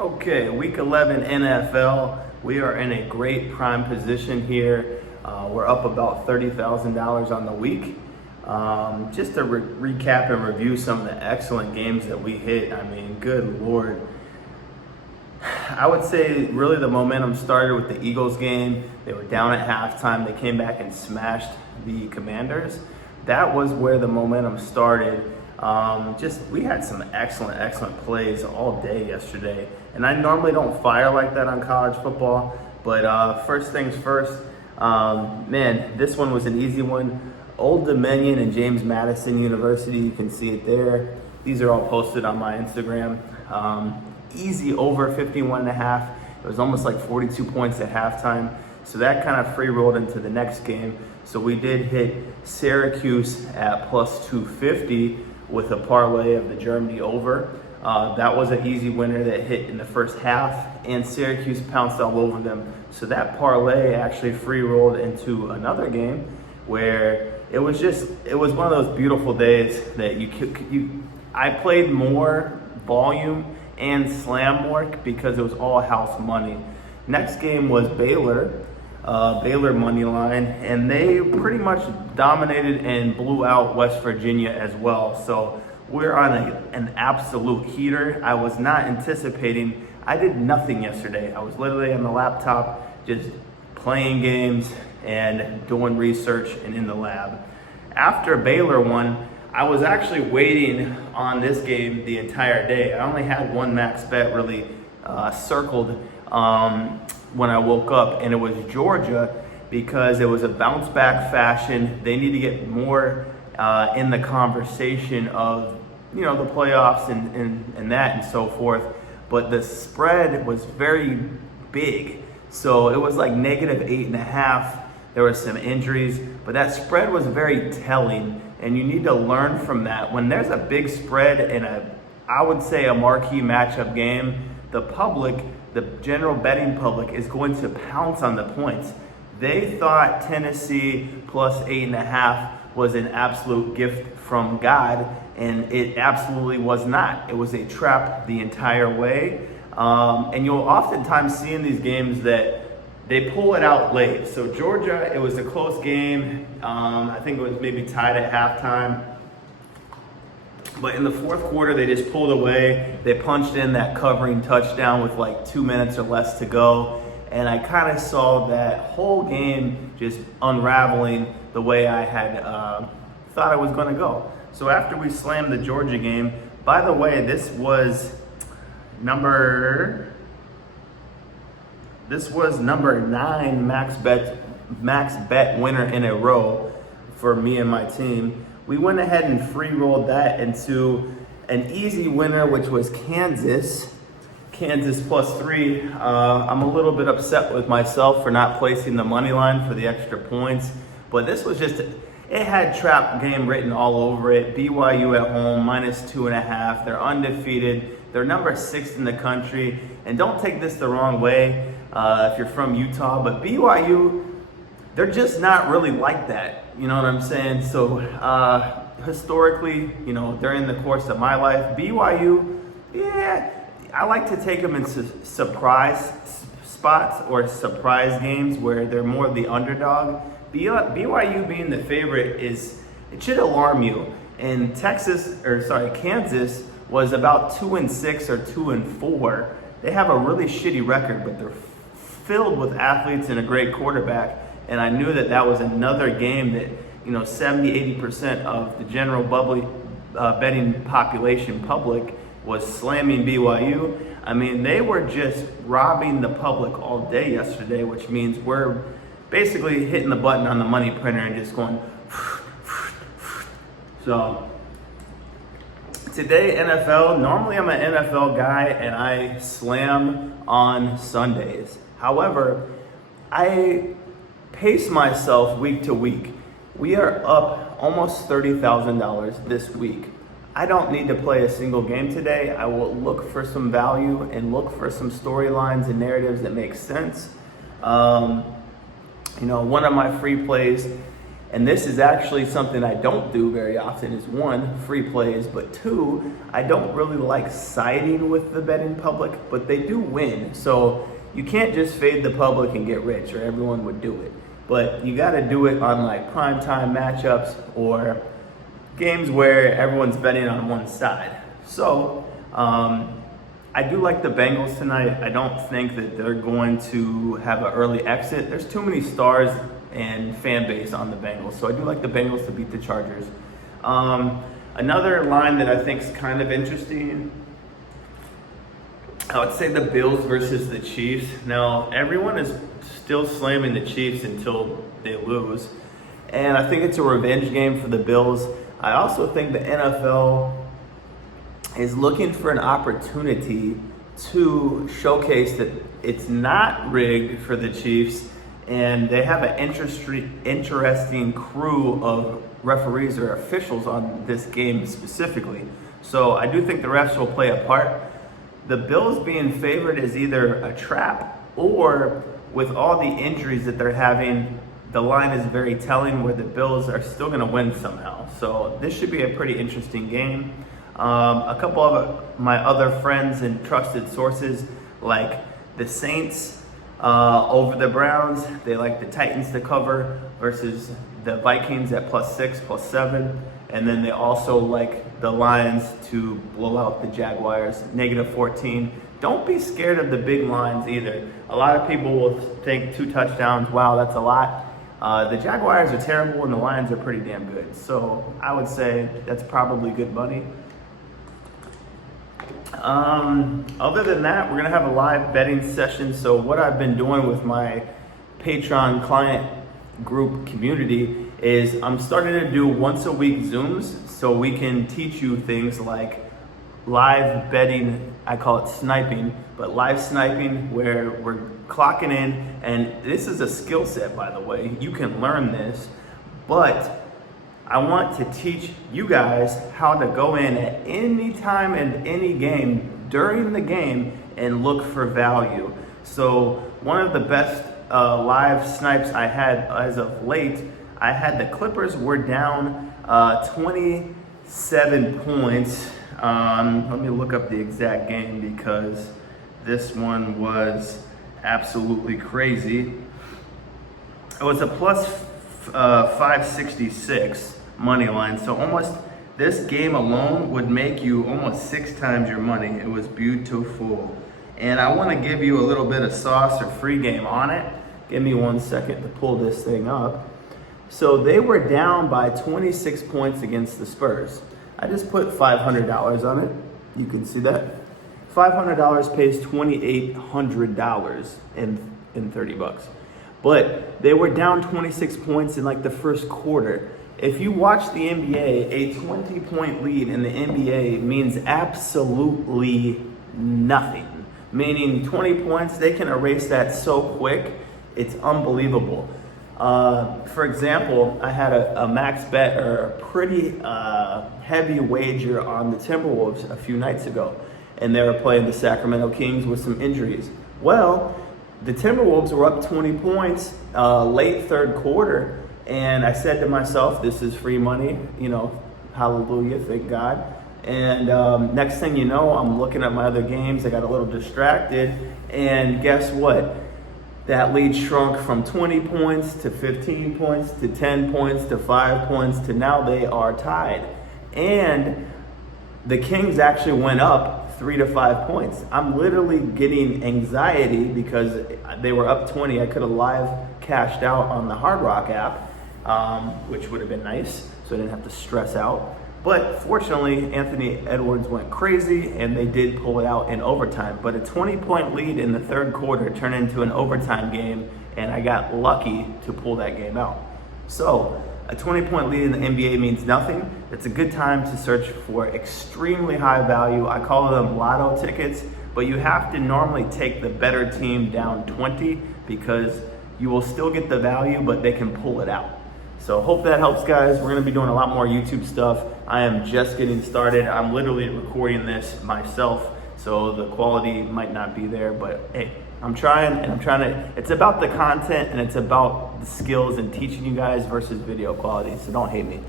Okay, week 11 NFL. We are in a great prime position here. We're up about $30,000 on the week. Just to recap and review some of the excellent games that we hit. I mean, good Lord. I would say really the momentum started with the Eagles game. They were down at halftime. They came back and smashed the Commanders. That was where the momentum started. We had some excellent plays all day yesterday. And I normally don't fire like that on college football, but first things first, man, this one was an easy one. Old Dominion and James Madison University, you can see it there. These are all posted on my Instagram. Easy over 51.5. It was almost like 42 points at halftime. So that kind of free rolled into the next game. So we did hit Syracuse at plus 250 with a parlay of the Germany over. That was an easy winner that hit in the first half, and Syracuse pounced all over them. So that parlay actually free rolled into another game where it was one of those beautiful days that I played more volume and slam work because it was all house money. Next game was Baylor money line, and they pretty much dominated and blew out West Virginia as well. So we're on an absolute heater. I was not anticipating. I did nothing yesterday. I was literally on the laptop just playing games and doing research and in the lab. After Baylor won, I was actually waiting on this game the entire day. I only had one max bet really circled when I woke up, and it was Georgia because it was a bounce back fashion. They need to get more in the conversation of, the playoffs and that and so forth. But the spread was very big. So it was like -8.5. There were some injuries, but that spread was very telling. And you need to learn from that. When there's a big spread in I would say a marquee matchup game, the public, the general betting public, is going to pounce on the points. They thought Tennessee plus 8.5 was an absolute gift from God, and it absolutely was not. It was a trap the entire way. And you'll oftentimes see in these games that they pull it out late. So Georgia, it was a close game. I think it was maybe tied at halftime. But in the fourth quarter, they just pulled away. They punched in that covering touchdown with like 2 minutes or less to go. And I kind of saw that whole game just unraveling the way I had thought it was going to go. So after we slammed the Georgia game, by the way, this was number 9 max bet winner in a row for me and my team. We went ahead and free rolled that into an easy winner, which was Kansas plus 3. I'm a little bit upset with myself for not placing the money line for the extra points, but this was it had trap game written all over it. BYU at home, -2.5. They're undefeated. They're number 6 in the country. And don't take this the wrong way if you're from Utah, but BYU, they're just not really like that. You know what I'm saying? So historically, during the course of my life, BYU, yeah, I like to take them into surprise spots or surprise games where they're more the underdog. BYU being the favorite it should alarm you. And Kansas was about 2-6 or 2-4. They have a really shitty record, but they're filled with athletes and a great quarterback. And I knew that was another game that, 70-80% of the general betting population public was slamming BYU. I mean, they were just robbing the public all day yesterday, which means we're basically hitting the button on the money printer and just going. So today, NFL, normally I'm an NFL guy and I slam on Sundays. However, I pace myself week to week. We are up almost $30,000 this week. I don't need to play a single game today. I will look for some value and look for some storylines and narratives that make sense. One of my free plays And this is actually something I don't do very often is one, free plays, but two, I don't really like siding with the betting public, but they do win. So you can't just fade the public and get rich, or everyone would do it. But you gotta do it on like primetime matchups or games where everyone's betting on one side. So I do like the Bengals tonight. I don't think that they're going to have an early exit. There's too many stars and fan base on the Bengals. So I do like the Bengals to beat the Chargers. Another line that I think is kind of interesting, I would say the Bills versus the Chiefs. Now, everyone is still slamming the Chiefs until they lose. And I think it's a revenge game for the Bills. I also think the NFL is looking for an opportunity to showcase that it's not rigged for the Chiefs, and they have an interesting crew of referees or officials on this game specifically. So I do think the refs will play a part. The Bills being favored is either a trap, or with all the injuries that they're having, the line is very telling where the Bills are still going to win somehow. So this should be a pretty interesting game. A couple of my other friends and trusted sources like the Saints over the Browns. They like the Titans to cover versus the Vikings at +6, +7. And then they also like the Lions to blow out the Jaguars, -14. Don't be scared of the big lines either. A lot of people will think 2 touchdowns, wow, that's a lot. The Jaguars are terrible and the Lions are pretty damn good. So I would say that's probably good money. Other than that, we're gonna have a live betting session. So what I've been doing with my Patreon client group community is I'm starting to do once a week Zooms so we can teach you things like live betting. I call it sniping, but live sniping where we're clocking in, and this is a skill set, by the way. You can learn this, but I want to teach you guys how to go in at any time and any game during the game and look for value. So one of the best live snipes I had as of late, I had the Clippers were down 27 points. Let me look up the exact game because this one was absolutely crazy. It was a plus 566 money line. So almost this game alone would make you almost 6 times your money. It was beautiful. And I want to give you a little bit of sauce or free game on it. Give me 1 second to pull this thing up. So they were down by 26 points against the Spurs. I just put $500 on it. You can see that. $500 pays $2,800 in 30 bucks. But they were down 26 points in like the first quarter. If you watch the NBA, a 20-point lead in the NBA means absolutely nothing. Meaning 20 points, they can erase that so quick, it's unbelievable. For example, I had a max bet or a pretty heavy wager on the Timberwolves a few nights ago, and they were playing the Sacramento Kings with some injuries. Well, the Timberwolves were up 20 points late third quarter, and I said to myself, this is free money, you know, hallelujah, thank God. And next thing you know, I'm looking at my other games, I got a little distracted, and guess what? That lead shrunk from 20 points to 15 points to 10 points to 5 points to now they are tied. And the Kings actually went up 3 to 5 points. I'm literally getting anxiety because they were up 20. I could have live cashed out on the Hard Rock app, which would have been nice, so I didn't have to stress out. But fortunately, Anthony Edwards went crazy and they did pull it out in overtime. But a 20-point lead in the third quarter turned into an overtime game, and I got lucky to pull that game out. So a 20-point lead in the NBA means nothing. It's a good time to search for extremely high value. I call them lotto tickets, but you have to normally take the better team down 20 because you will still get the value, but they can pull it out. So hope that helps, guys. We're gonna be doing a lot more YouTube stuff. I am just getting started. I'm literally recording this myself, so the quality might not be there, but hey, I'm trying to, it's about the content and it's about the skills and teaching you guys versus video quality. So don't hate me.